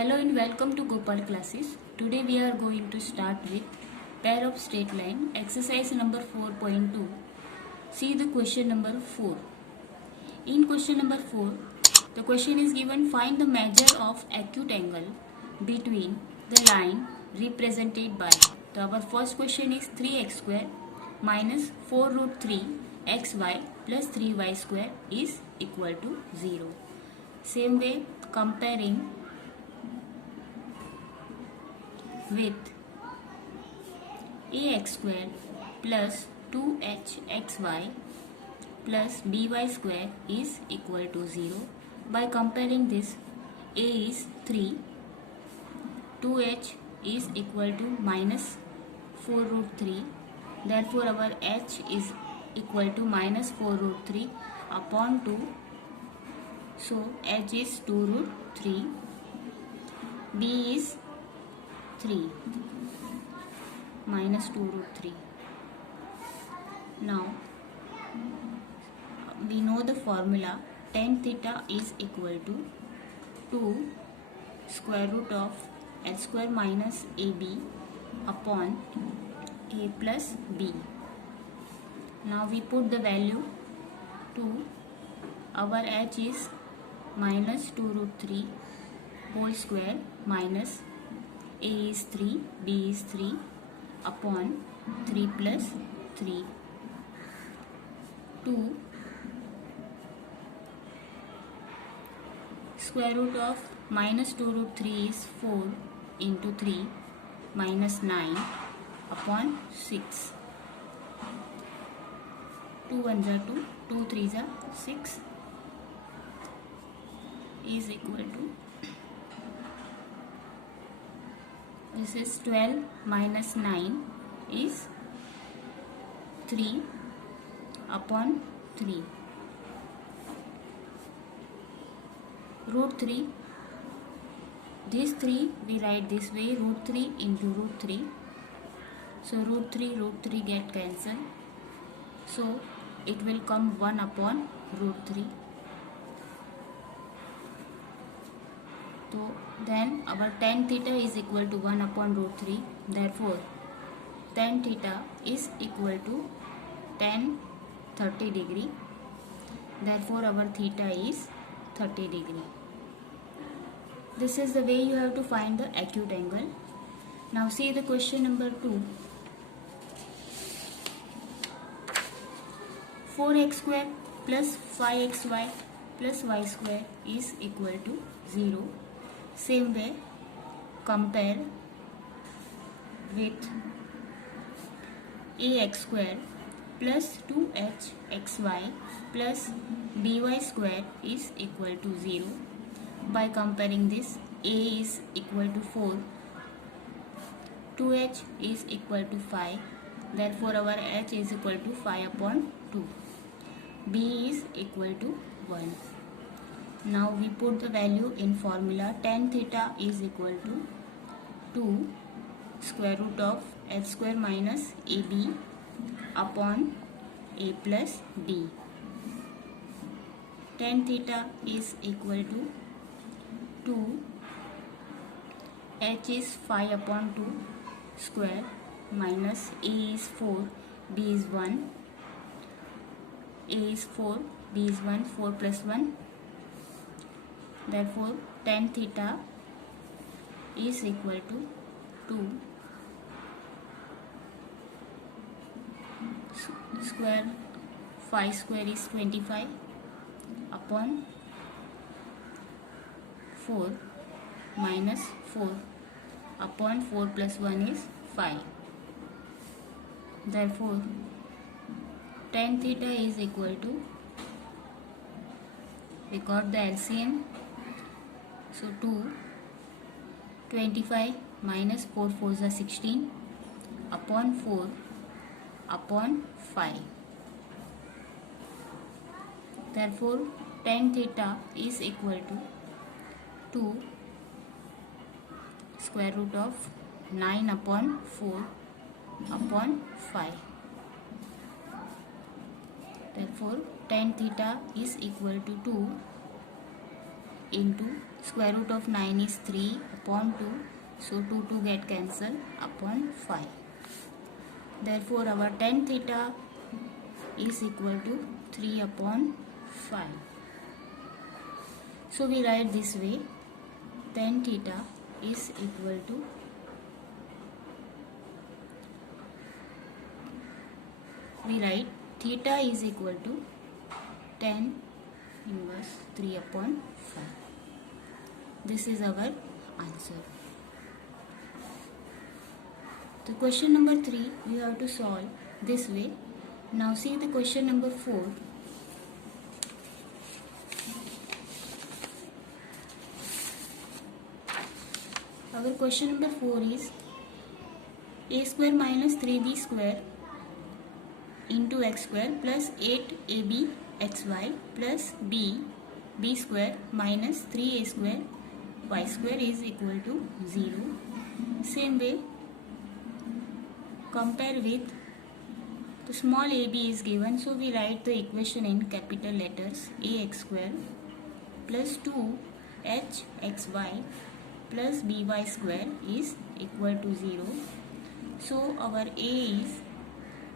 Hello and welcome to Gopal classes. Today we are going to start with pair of straight line exercise number 4.2. See the question number 4. In question number 4, the question is given: find the measure of acute angle between the line represented by. So our first question is 3x square minus 4 root 3 xy plus 3y square is equal to 0. Same way, comparing with ax square plus 2hxy plus by square is equal to 0. By comparing this, a is 3, 2h is equal to minus 4 root 3. Therefore, our h is equal to minus 4 root 3 upon 2. So, h is 2 root 3. b is 3 minus 2 root 3. Now we know the formula: tan theta is equal to 2 square root of h square minus ab upon a plus b. Now we put the value to our h is minus 2 root 3 whole square minus a is 3, b is 3 upon 3 plus 3. 2 square root of minus 2 root 3 is 4 into 3 minus 9 upon 6. 2 1s are 2, 2 3s are 6 is equal to, this is 12 minus 9 is 3 upon 3. Root 3, this 3 we write this way, root 3 into root 3. So root 3 get cancelled. So it will come 1 upon root 3. So then our tan theta is equal to 1 upon root 3. Therefore, tan theta is equal to tan 30 degree. Therefore, our theta is 30 degree. This is the way you have to find the acute angle. Now see the question number 2. 4x square plus 5xy plus y square is equal to 0. Same way, compare with ax square plus 2hxy plus by square is equal to 0. By comparing this, a is equal to 4, 2h is equal to 5. Therefore, our h is equal to 5 upon 2. b is equal to 1. Now we put the value in formula: tan theta is equal to 2 square root of h square minus ab upon a plus b. Tan theta is equal to 2, h is 5 upon 2 square minus a is 4, b is 1, a is 4, b is 1, 4 plus 1. Therefore, tan theta is equal to 2 square, 5 square is 25 upon 4 minus 4 upon 4 plus 1 is 5. Therefore, tan theta is equal to, we got the LCM. So 2, 25 minus 4 4s are 16 upon 4 upon 5. Therefore, tan theta is equal to 2 square root of 9 upon 4 upon 5. Therefore, tan theta is equal to 2 into square root of 9 is 3 upon 2. So 2 get cancelled upon 5. Therefore our tan theta is equal to 3 upon 5. So we write this way, tan theta is equal to theta is equal to tan inverse 3 upon 5. This is our answer. The question number 3 we have to solve this way. Now see the question number 4. Our question number 4 is a square minus 3b square into x square plus 8ab xy plus b square minus 3a square y square is equal to 0. Same way, compare with the small ab is given, so we write the equation in capital letters. Ax square plus 2hxy plus by square is equal to 0. So our a is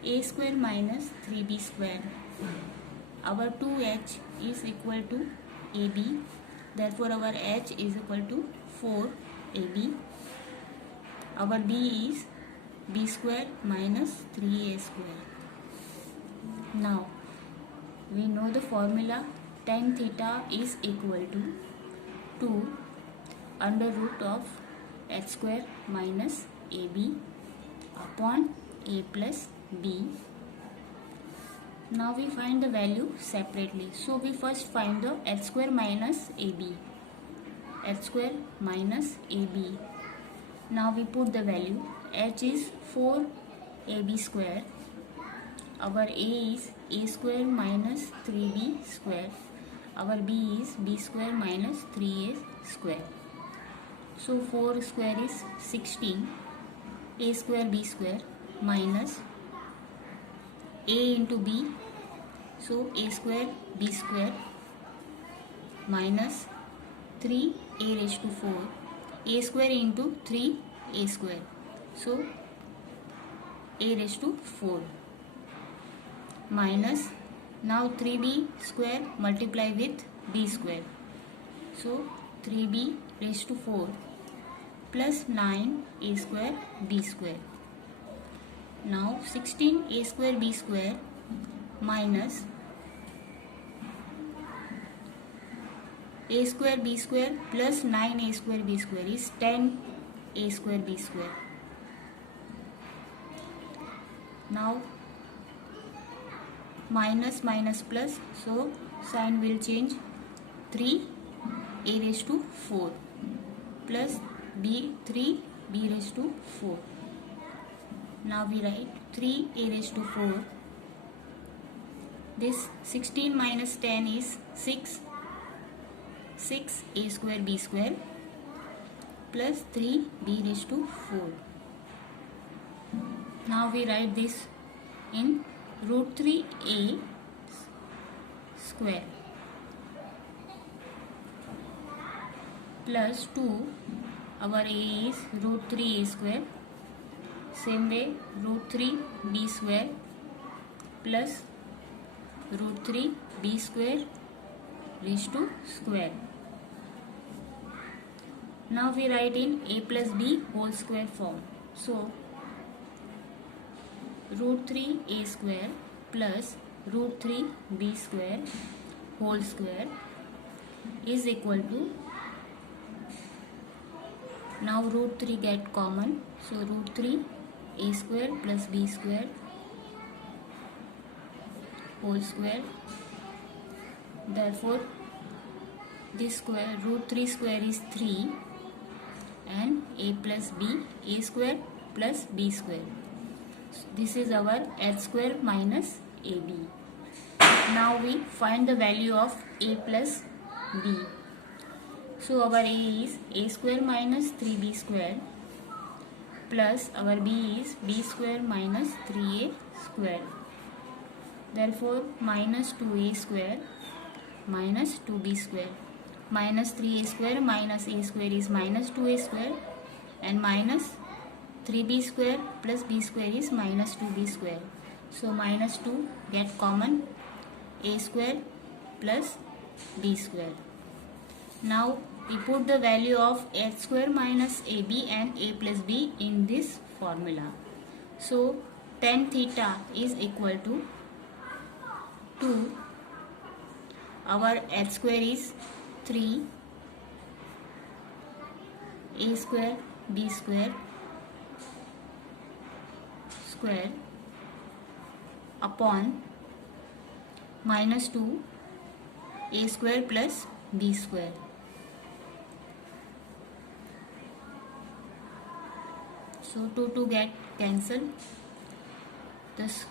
a square minus 3b square. Our 2h is equal to ab. Therefore our h is equal to 4ab. Our b is b square minus 3a square. Now we know the formula. Tan theta is equal to 2 under root of h square minus ab upon a plus b. Now we find the value separately. So we first find the h square minus ab. H square minus ab. Now we put the value. H is 4ab square. Our a is a square minus 3b square. Our b is b square minus 3a square. So 4 square is 16. A square b square minus a into b. So a square b square minus 3 a raised to 4. A square into 3 a square. So a raised to 4 minus, now 3b square multiply with b square. So 3b raised to 4 plus 9 a square b square. Now 16 a square b square minus a square b square plus 9 a square b square is 10 a square b square. Now minus minus plus, so sign will change. 3 a raised to 4 plus 3 b raised to 4. Now we write 3 a raised to 4. This 16 minus 10 is 6 a square b square plus 3 b raised to 4. Now we write this in root 3a square plus 2. Our a is root 3a square. Same way, root 3 b square plus root 3 b square raised to square. Now we write in a plus b whole square form. So root 3 a square plus root 3 b square whole square is equal to, now root 3 get common, so root 3 a square plus b square whole square. Therefore this square, root 3 square is 3 and a plus b, a square plus b square. This is our h square minus ab. Now we find the value of a plus b. So our a is a square minus 3b square plus our b is b square minus 3a square. Therefore minus 2a square minus 2b square minus 3a square minus a square is minus 2a square, and minus 3b square plus b square is minus 2b square. So minus 2 get common, a square plus b square. Now we put the value of h square minus ab and a plus b in this formula. So tan theta is equal to 2. Our h square is 3, a square b square square upon minus 2 a square plus b square. So 2 get cancelled. This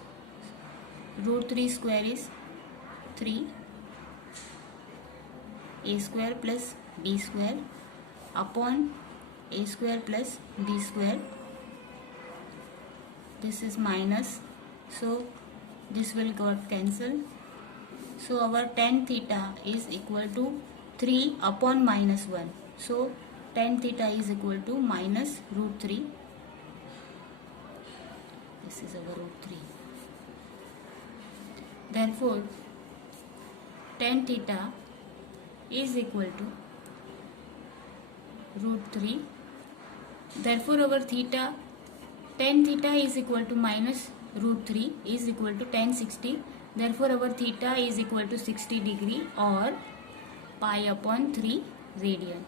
root 3 square is 3 a square plus b square upon a square plus b square. This is minus, so this will got cancelled. So our tan theta is equal to 3 upon minus 1. So tan theta is equal to minus root 3. This is our root 3. Therefore tan theta is equal to root 3. Therefore our tan theta is equal to minus root 3 is equal to tan 60. Therefore our theta is equal to 60 degree or pi upon 3 radian.